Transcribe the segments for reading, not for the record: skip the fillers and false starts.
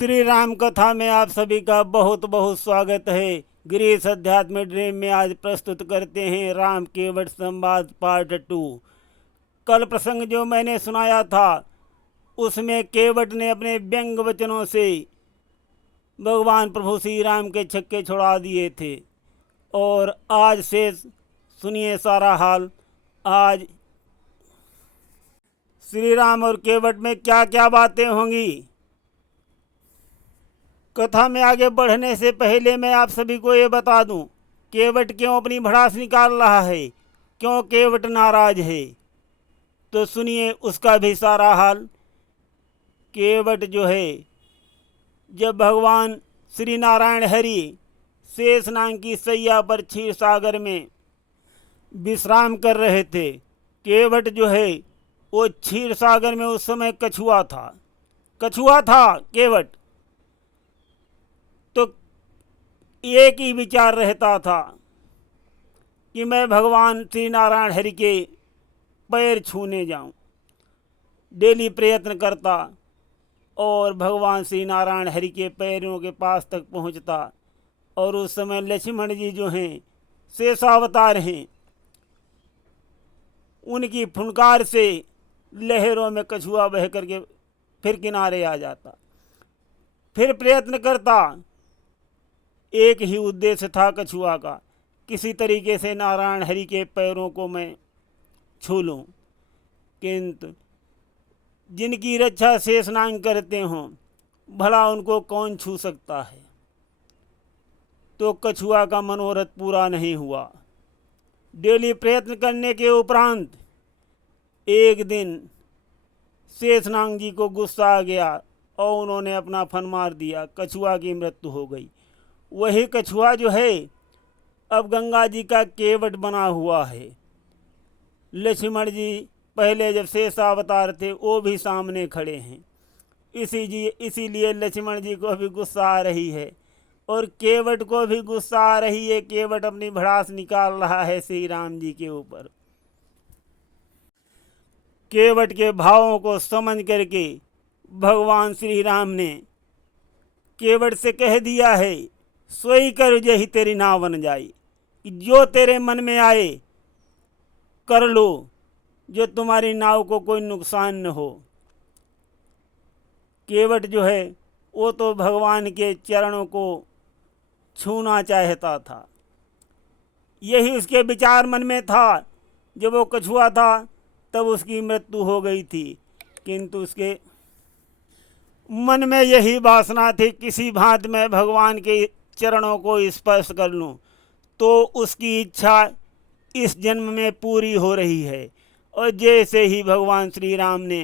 श्री राम कथा में आप सभी का बहुत बहुत स्वागत है। गिरीश अध्यात्म ड्रीम में आज प्रस्तुत करते हैं राम केवट संवाद पार्ट 2। कल प्रसंग जो मैंने सुनाया था उसमें केवट ने अपने व्यंग वचनों से भगवान प्रभु श्री राम के छक्के छुड़ा दिए थे। और आज से सुनिए सारा हाल। आज श्री राम और केवट में क्या क्या बातें होंगी। कथा में आगे बढ़ने से पहले मैं आप सभी को ये बता दूं, केवट क्यों अपनी भड़ास निकाल रहा है, क्यों केवट नाराज है। तो सुनिए उसका भी सारा हाल। केवट जो है, जब भगवान श्री नारायण हरि शेषनाग की सैया पर क्षीर सागर में विश्राम कर रहे थे, केवट जो है वो क्षीर सागर में उस समय कछुआ था केवट। तो एक ही विचार रहता था कि मैं भगवान श्री नारायण हरि के पैर छूने जाऊं। डेली प्रयत्न करता और भगवान श्री नारायण हरि के पैरों के पास तक पहुंचता। और उस समय लक्ष्मण जी जो हैं शेषावतार हैं, उनकी फुनकार से लहरों में कछुआ बह करके फिर किनारे आ जाता। फिर प्रयत्न करता, एक ही उद्देश्य था कछुआ का, किसी तरीके से नारायण हरि के पैरों को मैं छू लूं। किंतु जिनकी रक्षा शेषनाग करते हों, भला उनको कौन छू सकता है। तो कछुआ का मनोरथ पूरा नहीं हुआ। डेली प्रयत्न करने के उपरांत एक दिन शेषनाग जी को गुस्सा आ गया और उन्होंने अपना फन मार दिया। कछुआ की मृत्यु हो गई। वही कछुआ जो है अब गंगा जी का केवट बना हुआ है। लक्ष्मण जी पहले जब शेषावतार थे वो भी सामने खड़े हैं। इसीलिए लक्ष्मण जी को भी गुस्सा आ रही है और केवट को भी गुस्सा आ रही है। केवट अपनी भड़ास निकाल रहा है श्री राम जी के ऊपर। केवट के भावों को समझ करके भगवान श्री राम ने केवट से कह दिया है, सोई कर जही तेरी नाव बन जाए, कि जो तेरे मन में आए कर लो, जो तुम्हारी नाव को कोई नुकसान न हो। केवट जो है वो तो भगवान के चरणों को छूना चाहता था। यही उसके विचार मन में था। जब वो कछुआ था तब उसकी मृत्यु हो गई थी, किंतु उसके मन में यही वासना थी, किसी भांति मैं भगवान के चरणों को स्पर्श कर लूं। तो उसकी इच्छा इस जन्म में पूरी हो रही है। और जैसे ही भगवान श्री राम ने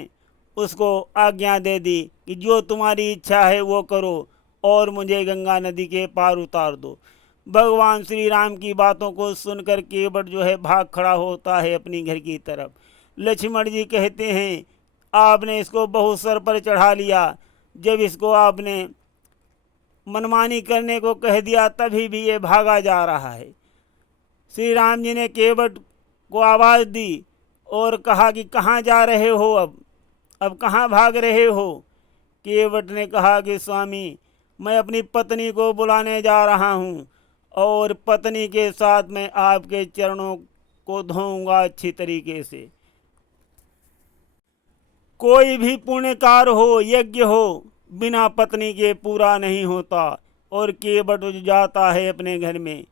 उसको आज्ञा दे दी कि जो तुम्हारी इच्छा है वो करो और मुझे गंगा नदी के पार उतार दो, भगवान श्री राम की बातों को सुनकर केवट जो है भाग खड़ा होता है अपनी घर की तरफ। लक्ष्मण जी कहते हैं, आपने इसको बहुत सर पर चढ़ा लिया। जब इसको आपने मनमानी करने को कह दिया तभी भी ये भागा जा रहा है। श्री राम जी ने केवट को आवाज़ दी और कहा कि कहाँ जा रहे हो, अब कहाँ भाग रहे हो। केवट ने कहा कि स्वामी, मैं अपनी पत्नी को बुलाने जा रहा हूँ और पत्नी के साथ मैं आपके चरणों को धोऊंगा अच्छी तरीके से। कोई भी पुण्य कार्य हो, यज्ञ हो, बिना पत्नी के पूरा नहीं होता। और केवट जाता है अपने घर में,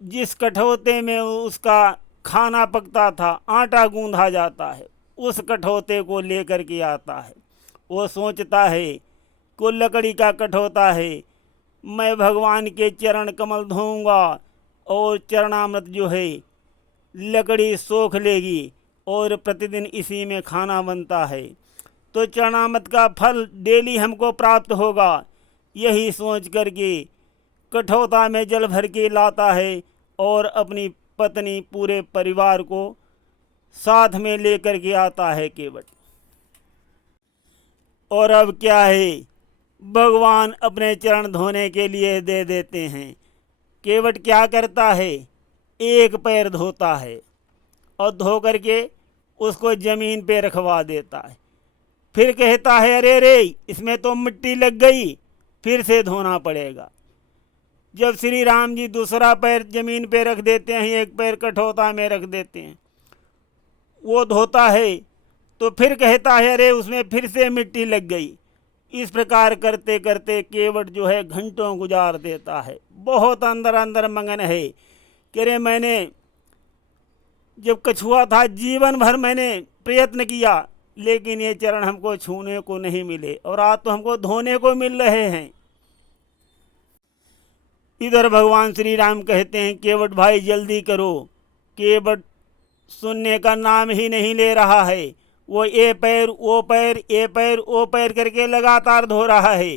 जिस कठौते में उसका खाना पकता था, आटा गूंधा जाता है, उस कठौते को लेकर के आता है। वो सोचता है को लकड़ी का कठौता है, मैं भगवान के चरण कमल धोऊंगा और चरणामृत जो है लकड़ी सोख लेगी और प्रतिदिन इसी में खाना बनता है, तो चरणामृत का फल डेली हमको प्राप्त होगा। यही सोच करके कठौता में जल भर के लाता है और अपनी पत्नी पूरे परिवार को साथ में लेकर के आता है केवट। और अब क्या है, भगवान अपने चरण धोने के लिए दे देते हैं। केवट क्या करता है, एक पैर धोता है और धो करके उसको ज़मीन पे रखवा देता है। फिर कहता है अरे रे इसमें तो मिट्टी लग गई, फिर से धोना पड़ेगा। जब श्री राम जी दूसरा पैर जमीन पे रख देते हैं, एक पैर कठौता में रख देते हैं, वो धोता है तो फिर कहता है अरे उसमें फिर से मिट्टी लग गई। इस प्रकार करते करते केवट जो है घंटों गुजार देता है, बहुत अंदर अंदर मगन है कि अरे मैंने जब कछुआ था जीवन भर मैंने प्रयत्न किया, लेकिन ये चरण हमको छूने को नहीं मिले और आज तो हमको धोने को मिल रहे हैं। इधर भगवान श्री राम कहते हैं केवट भाई जल्दी करो। केवट सुनने का नाम ही नहीं ले रहा है, वो ये पैर वो पैर ये पैर वो पैर करके लगातार धो रहा है।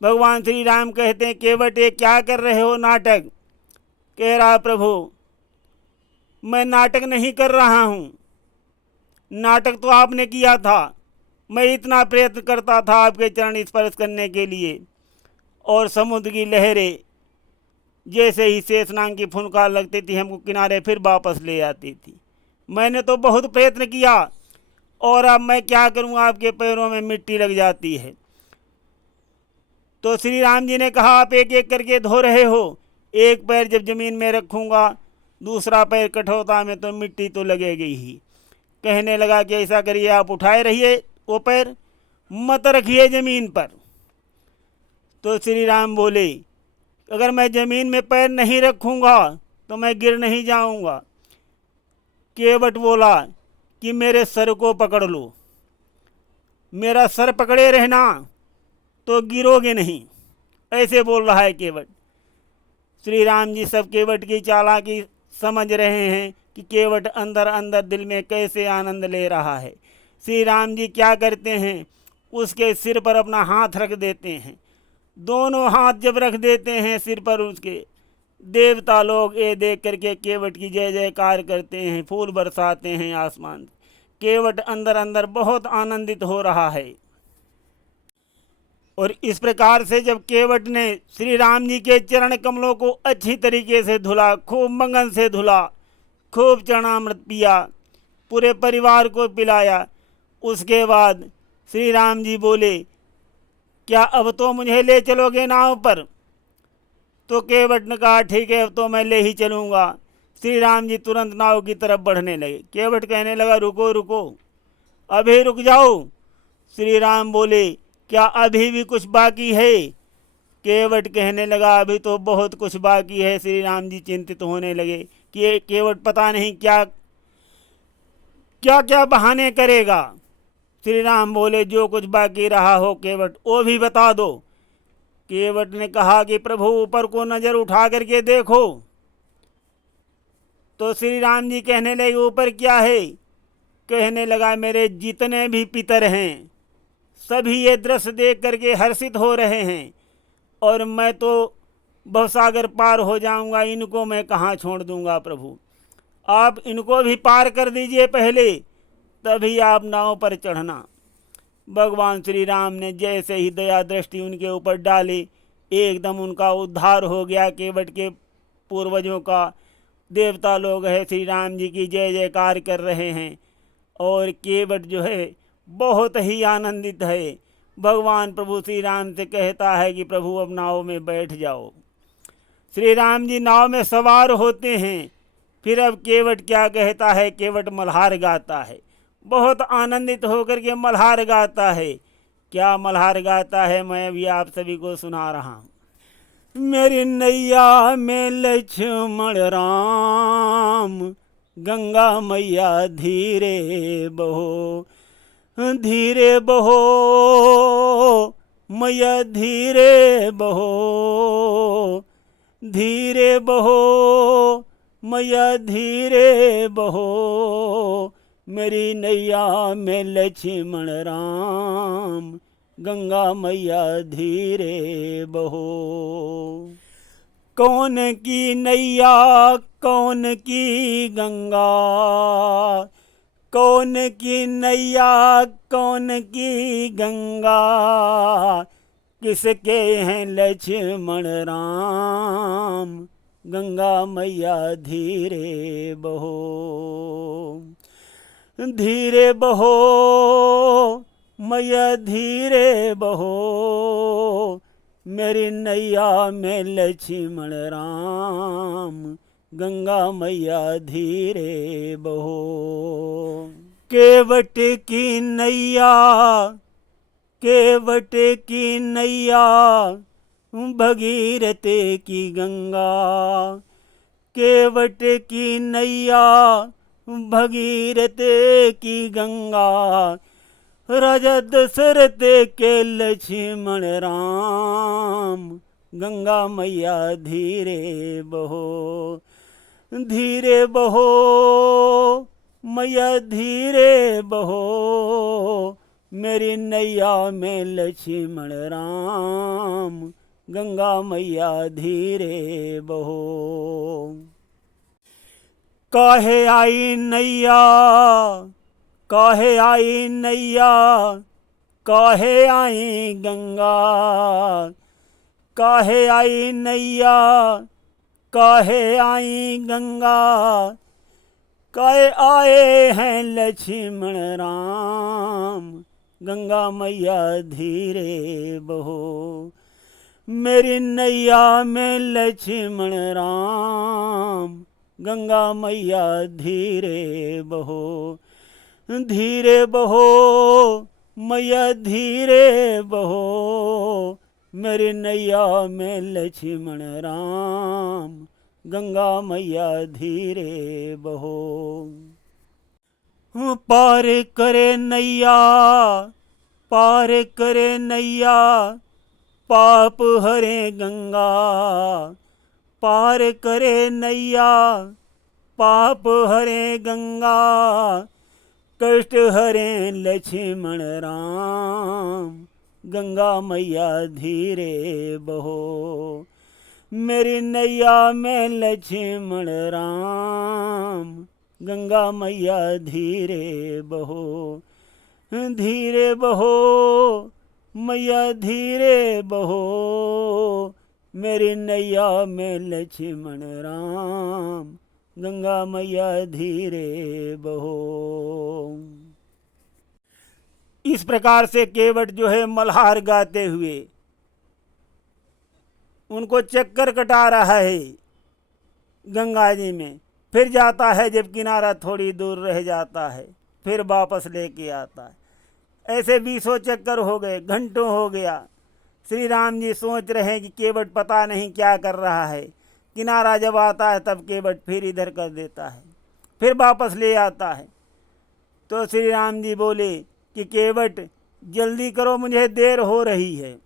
भगवान श्री राम कहते हैं केवट ये क्या कर रहे हो नाटक? कह रहा प्रभु मैं नाटक नहीं कर रहा हूँ, नाटक तो आपने किया था, मैं इतना प्रयत्न करता था आपके चरण स्पर्श करने के लिए, और समुद्र की लहरें जैसे ही शेषनाग की फुनकार लगती थी हमको किनारे फिर वापस ले आती थी। मैंने तो बहुत प्रयत्न किया और अब मैं क्या करूं, आपके पैरों में मिट्टी लग जाती है। तो श्री राम जी ने कहा आप एक एक करके धो रहे हो, एक पैर जब जमीन में रखूंगा दूसरा पैर कठौता में तो मिट्टी तो लगेगी ही। कहने लगा कि ऐसा करिए आप उठाए रहिए वो पैर, मत रखिए जमीन पर। तो श्री राम बोले अगर मैं जमीन में पैर नहीं रखूंगा तो मैं गिर नहीं जाऊंगा। केवट बोला कि मेरे सर को पकड़ लो, मेरा सर पकड़े रहना तो गिरोगे नहीं, ऐसे बोल रहा है केवट। श्री राम जी सब केवट की चालाकी समझ रहे हैं कि केवट अंदर अंदर दिल में कैसे आनंद ले रहा है। श्री राम जी क्या करते हैं, उसके सिर पर अपना हाथ रख देते हैं। दोनों हाथ जब रख देते हैं सिर पर उसके, देवता लोग ये देख करके केवट की जय जयकार करते हैं, फूल बरसाते हैं आसमान से। केवट अंदर अंदर बहुत आनंदित हो रहा है। और इस प्रकार से जब केवट ने श्री राम जी के चरण कमलों को अच्छी तरीके से धुला, खूब मंगन से धुला, खूब चरणामृत पिया, पूरे परिवार को पिलाया, उसके बाद श्री राम जी बोले क्या अब तो मुझे ले चलोगे नाव पर? तो केवट ने कहा ठीक है अब तो मैं ले ही चलूँगा। श्री राम जी तुरंत नाव की तरफ बढ़ने लगे। केवट कहने लगा रुको रुको, अभी रुक जाओ। श्री राम बोले क्या अभी भी कुछ बाकी है? केवट कहने लगा अभी तो बहुत कुछ बाकी है। श्री राम जी चिंतित होने लगे कि ये केवट पता नहीं क्या क्या क्या बहाने करेगा। श्री राम बोले जो कुछ बाकी रहा हो केवट वो भी बता दो। केवट ने कहा कि प्रभु ऊपर को नजर उठा करके देखो। तो श्री राम जी कहने लगे ऊपर क्या है? कहने लगा मेरे जितने भी पितर हैं सभी ये दृश्य देख करके हर्षित हो रहे हैं और मैं तो भवसागर पार हो जाऊंगा, इनको मैं कहाँ छोड़ दूंगा। प्रभु आप इनको भी पार कर दीजिए पहले, तभी आप नाव पर चढ़ना। भगवान श्री राम ने जैसे ही दया दृष्टि उनके ऊपर डाली, एकदम उनका उद्धार हो गया। केवट के पूर्वजों का देवता लोग है श्री राम जी की जय जयकार कर रहे हैं और केवट जो है बहुत ही आनंदित है। भगवान प्रभु श्री राम से कहता है कि प्रभु अब नाव में बैठ जाओ। श्री राम जी नाव में सवार होते हैं। फिर अब केवट क्या कहता है? केवट मल्हार गाता है, बहुत आनंदित होकर के मल्हार गाता है। क्या मल्हार गाता है मैं अभी आप सभी को सुना रहा हूँ। मेरी नैया में लक्ष्मण राम, गंगा मैया धीरे बहो, धीरे बहो मैया धीरे बहो, धीरे बहो मैया धीरे बहो, मेरी नैया में लक्ष्मण राम, गंगा मैया धीरे बहो। कौन की नैया कौन की गंगा, कौन की नैया कौन की गंगा, किसके हैं लक्ष्मण राम, गंगा मैया धीरे बहो, धीरे बहो मैया धीरे बहो, मेरी नैया में लक्ष्मण राम, गंगा मैया धीरे बहो। केवट की नैया, केवट की नैया, भगीरथ की गंगा, केवट की नैया, भगीरथ की गंगा, राजा दशरथ के लक्ष्मण राम, गंगा मैया धीरे बहो, धीरे बहो मैया धीरे बहो, मेरी नैया में लक्ष्मण राम, गंगा मैया धीरे बहो। काहे आई नैया, काहे आई नैया, काहे आई गंगा, काहे आई नैया, काहे आई गंगा, काहे आए हैं लक्ष्मण राम, गंगा मैया धीरे बहो, मेरी नैया में लक्ष्मण राम, गंगा मैया धीरे बहो, धीरे बहो मैया धीरे बहो, मेरी नैया में लक्ष्मण राम, गंगा मैया धीरे बहो। पार करे नैया, पार करे नैया, पाप हरे गंगा, पार करे नैया, पाप हरे गंगा, कष्ट हरे लक्ष्मण राम, गंगा मैया धीरे बहो, मेरी नैया में लक्ष्मण राम, गंगा मैया धीरे बहो, धीरे बहो मैया धीरे बहो, मेरी नैया में लक्ष्मण राम, गंगा मैया धीरे बहो। इस प्रकार से केवट जो है मल्हार गाते हुए उनको चक्कर कटा रहा है गंगा जी में, फिर जाता है जब किनारा थोड़ी दूर रह जाता है फिर वापस लेके आता है। ऐसे 20 चक्कर हो गए, घंटों हो गया। श्री राम जी सोच रहे हैं कि केवट पता नहीं क्या कर रहा है। किनारा जब आता है तब केवट फिर इधर कर देता है, फिर वापस ले आता है। तो श्री राम जी बोले कि केवट जल्दी करो, मुझे देर हो रही है,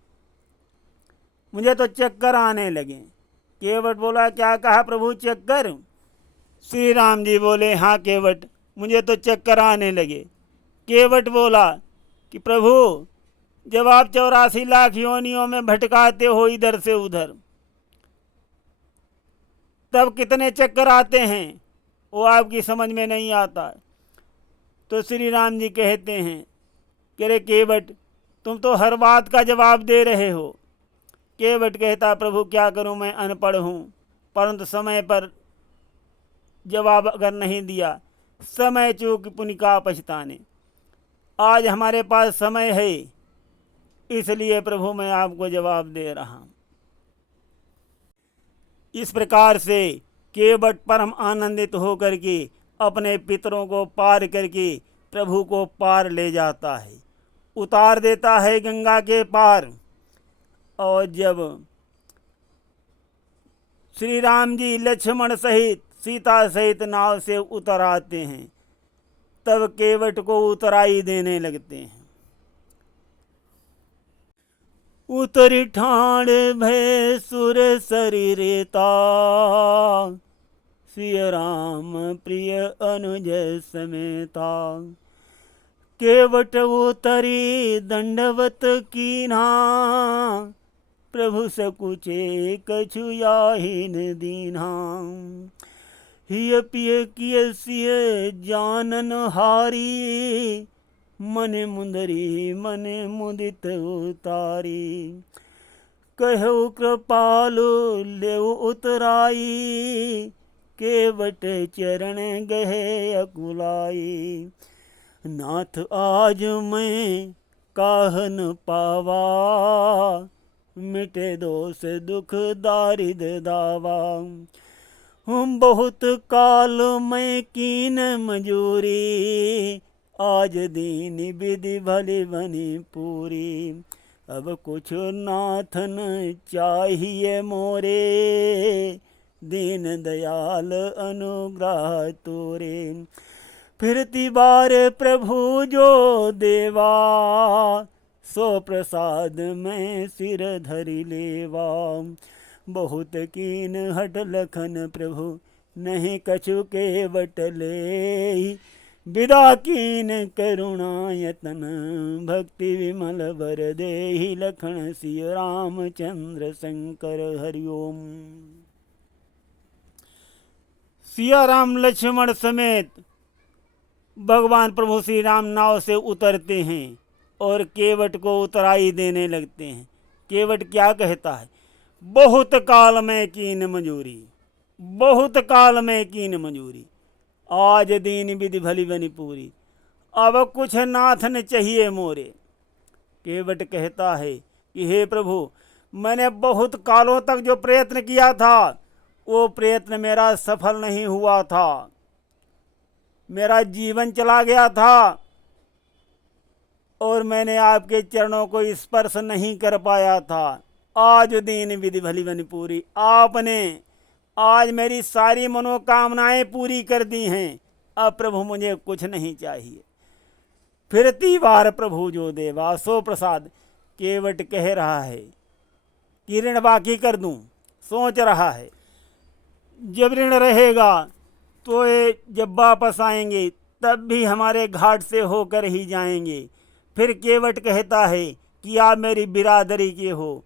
मुझे तो चक्कर आने लगे। केवट बोला क्या कहा प्रभु चक्कर? श्री राम जी बोले हाँ केवट, मुझे तो चक्कर आने लगे। केवट बोला कि प्रभु जब आप 84 लाख योनियों में भटकाते हो इधर से उधर, तब कितने चक्कर आते हैं वो आपकी समझ में नहीं आता। तो श्री राम जी कहते हैं कि अरे केवट तुम तो हर बात का जवाब दे रहे हो। केवट कहता प्रभु क्या करूं, मैं अनपढ़ हूँ, परंतु समय पर जवाब अगर नहीं दिया समय चूक पुनिका पछताने। आज हमारे पास समय है, इसलिए प्रभु मैं आपको जवाब दे रहा हूँ। इस प्रकार से केवट परम आनंदित होकर के अपने पितरों को पार करके प्रभु को पार ले जाता है, उतार देता है गंगा के पार। और जब श्री राम जी लक्ष्मण सहित सीता सहित नाव से उतर आते हैं तब केवट को उतराई देने लगते हैं। उतरी ठाण भय सुर शरीरता, सिय राम प्रिय अनुज समेता। केवट उतरी दंडवत कीन्हा, प्रभु सकुचे कछु याहिन दीन्हा। हिय पिय किय सिय जानन हारी, मन मुंदरी मन मुदित उतारी। कहु कृपालु लेउ उतराई, केवट चरण गहे अकुलाई। नाथ आज मैं काहन पावा, मिटे दोष दुख दारिद दावा। बहुत काल मैं कीन मजूरी, आज दीन विधि भली बनी पूरी। अब कुछ नाथन चाहिए मोरे, दीन दयाल अनुग्रह तोरे। फिरती बार प्रभु जो देवा, सो प्रसाद में सिर धरि लेवा। बहुत कीन हट लखन प्रभु, नहीं कछु के बटले। विदा कीन करुणा यतन, भक्ति विमल वर देहि। लखन सिय रामचंद्र शंकर हरिओम। सिया राम लक्ष्मण समेत भगवान प्रभु श्री राम नाव से उतरते हैं और केवट को उतराई देने लगते हैं। केवट क्या कहता है? बहुत काल में कीन मंजूरी, बहुत काल में कीन मंजूरी, आज दीन विधि भली बनी पूरी। अब कुछ नाथन चाहिए मोरे। केवट कहता है कि हे प्रभु, मैंने बहुत कालों तक जो प्रयत्न किया था, वो प्रयत्न मेरा सफल नहीं हुआ था। मेरा जीवन चला गया था और मैंने आपके चरणों को स्पर्श नहीं कर पाया था। आज दीन विधि भली बनी पूरी, आपने आज मेरी सारी मनोकामनाएं पूरी कर दी हैं। अब प्रभु मुझे कुछ नहीं चाहिए। फिरती बार प्रभु जो देवा, सो प्रसाद। केवट कह रहा है कि ऋण बाकी कर दूं, सोच रहा है जब ऋण रहेगा तो ये जब वापस आएंगे तब भी हमारे घाट से होकर ही जाएंगे। फिर केवट कहता है कि आप मेरी बिरादरी के हो,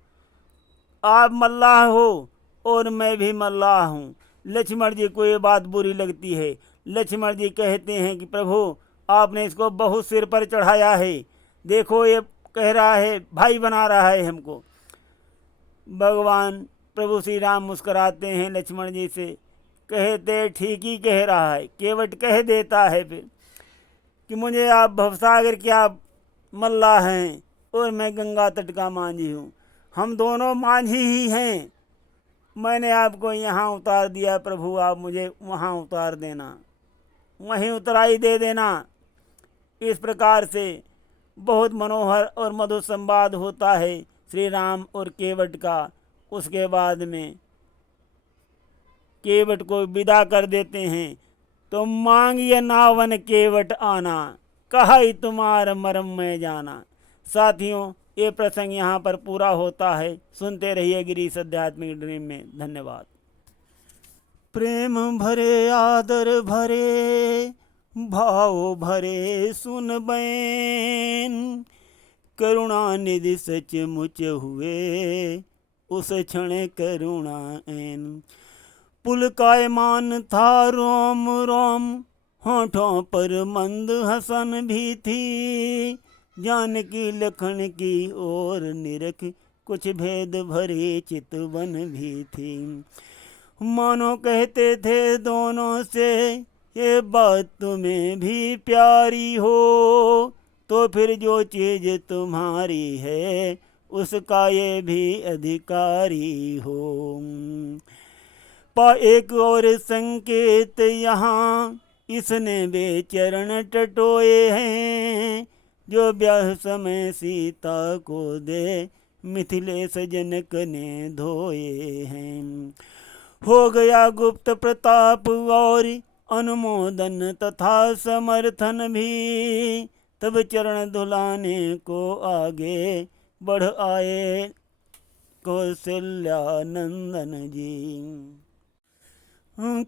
आप मल्लाह हो और मैं भी मल्लाह हूँ। लक्ष्मण जी को ये बात बुरी लगती है। लक्ष्मण जी कहते हैं कि प्रभु, आपने इसको बहुत सिर पर चढ़ाया है, देखो ये कह रहा है, भाई बना रहा है हमको। भगवान प्रभु श्री राम मुस्कुराते हैं लक्ष्मण जी से, कहते ठीक ही कह रहा है। केवट कह देता है फिर कि मुझे आप भवसागर के आप मल्लाह हैं और मैं गंगा तट का मांझी हूँ, हम दोनों मांझी ही हैं। मैंने आपको यहाँ उतार दिया प्रभु, आप मुझे वहाँ उतार देना, वहीं उतराई दे देना। इस प्रकार से बहुत मनोहर और मधुर संवाद होता है श्री राम और केवट का। उसके बाद में केवट को विदा कर देते हैं। तो मांगिए नावन केवट आना, कहा ही तुम्हार मरम में जाना। साथियों, ये प्रसंग यहाँ पर पूरा होता है। सुनते रहिए गिरीश आध्यात्मिक ड्रीम में। धन्यवाद। प्रेम भरे आदर भरे भाव भरे सुन बैन, करुणा निधि सच मुच हुए उस क्षण करुणा ऐन। पुलकायमान था रोम रोम, होठों पर मंद हसन भी थी। जानकी लखन की ओर निरख, कुछ भेद भरे चितवन भी थी। मानो कहते थे दोनों से, ये बात तुम्हें भी प्यारी हो, तो फिर जो चीज तुम्हारी है उसका ये भी अधिकारी हो। पा एक और संकेत यहाँ इसने बेचरण टटोए हैं, जो ब्याह समय सीता को दे मिथिलेश जनक ने धोए हैं। हो गया गुप्त प्रताप और अनुमोदन तथा समर्थन भी, तब चरण धुलाने को आगे बढ़ आए कौशल्यानंदन जी।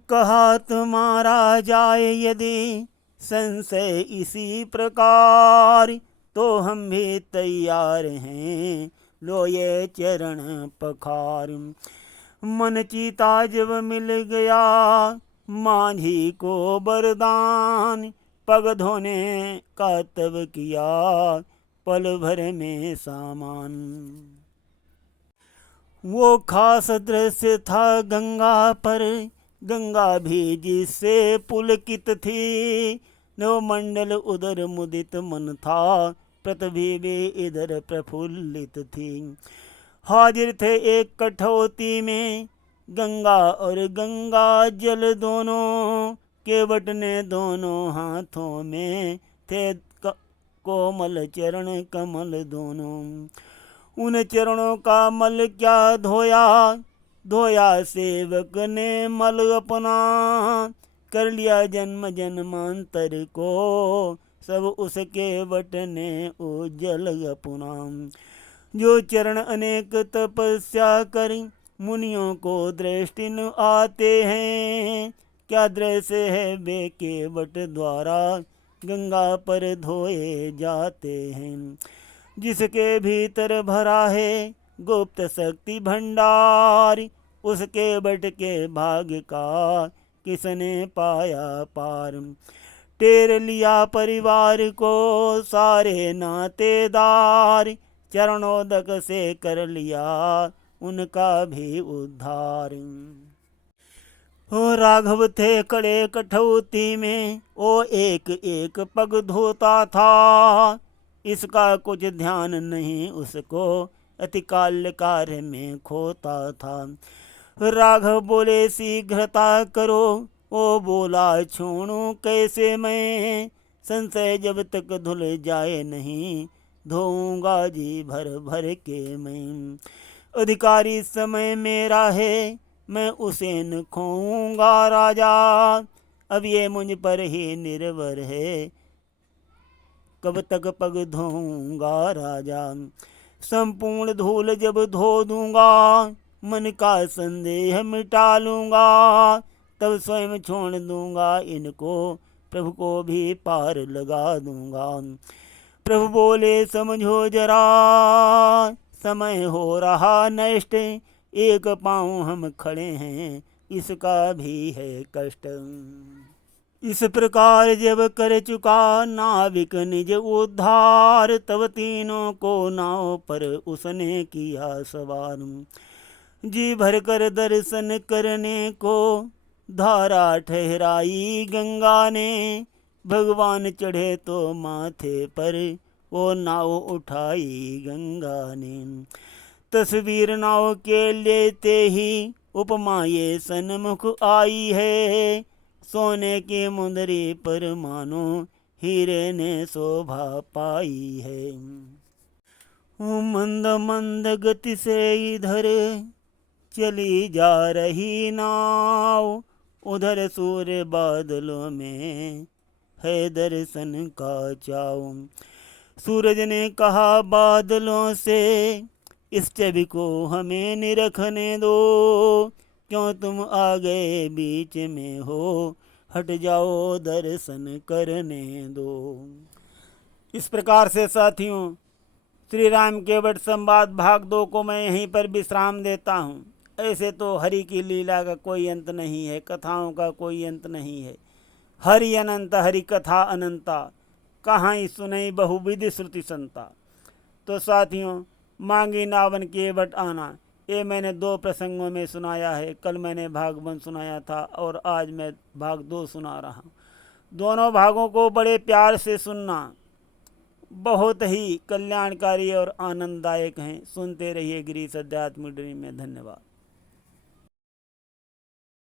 कहा तुम्हारा जाए यदि संशय इसी प्रकार, तो हम भी तैयार हैं, लो ये चरण पखार। मन चीता जब मिल गया मांझी को वरदान, पग धोने का तब किया पल भर में सामान। वो खास दृश्य था गंगा पर, गंगा भी जिससे पुलकित थी। नव मंडल उदर मुदित मन था, पृथ्वी भी इधर प्रफुल्लित थी। हाजिर थे एक कठौती में गंगा और गंगा जल दोनों, केवट ने दोनों हाथों में थे कोमल चरण कमल दोनों। उन चरणों का मल क्या धोया, धोया सेवक ने मल अपना, कर लिया जन्म जन्मांतर को सब उसके वट ने उज्जल अपना। जो चरण अनेक तपस्या कर मुनियों को दृष्टि न आते हैं, क्या दृश्य है वे के वट द्वारा गंगा पर धोए जाते हैं। जिसके भीतर भरा है गुप्त शक्ति भंडार, उसके बट के भाग्य का किसने पाया पार। टेर लिया परिवार को सारे नातेदार, चरणोदक से कर लिया उनका भी उद्धार। ओ राघव थे कड़े कठौती में, ओ एक एक पग धोता था, इसका कुछ ध्यान नहीं उसको अतिकाल कार्य में खोता था। राघव बोले शीघ्रता करो, ओ बोला छोड़ू कैसे मैं, संशय जब तक धुल जाए नहीं धोऊंगा जी भर भर के मैं। अधिकारी समय मेरा है मैं उसे न खोऊंगा राजा, अब ये मुझ पर ही निर्भर है कब तक पग धोऊंगा राजा। संपूर्ण धूल जब धो दूंगा मन का संदेह मिटा लूंगा, तब स्वयं छोड़ दूंगा इनको प्रभु को भी पार लगा दूंगा। प्रभु बोले समझो जरा समय हो रहा नष्ट, एक पाँव हम खड़े हैं इसका भी है कष्ट। इस प्रकार जब कर चुका नाविक निज उद्धार, तब तीनों को नाव पर उसने किया सवार। जी भर कर दर्शन करने को धारा ठहराई गंगा ने, भगवान चढ़े तो माथे पर वो नाव उठाई गंगा ने। तस्वीर नाव के लेते ही उपमा ये सन्मुख आई है, सोने की मुंदरी पर मानो हीरे ने शोभा पाई है। मंद मंद गति से इधर चली जा रही नाव, उधर सूर्य बादलों में है दर्शन का चाव। सूरज ने कहा बादलों से इस छवि को हमें निरखने दो, क्यों तुम आ गए बीच में हो, हट जाओ दर्शन करने दो। इस प्रकार से साथियों श्री राम के वट संवाद भाग 2 को मैं यहीं पर विश्राम देता हूँ। ऐसे तो हरि की लीला का कोई अंत नहीं है, कथाओं का कोई अंत नहीं है। हरि अनंत हरि कथा अनंता, कहाँ सुनई बहुविधि श्रुति संता। तो साथियों मांगी नावन के वट आना, ये मैंने 2 प्रसंगों में सुनाया है। कल मैंने भाग 1 सुनाया था और आज मैं भाग 2 सुना रहा हूँ। दोनों भागों को बड़े प्यार से सुनना, बहुत ही कल्याणकारी और आनंददायक हैं। सुनते रहिए गिरीश अध्यात्म ड्रीम में। धन्यवाद।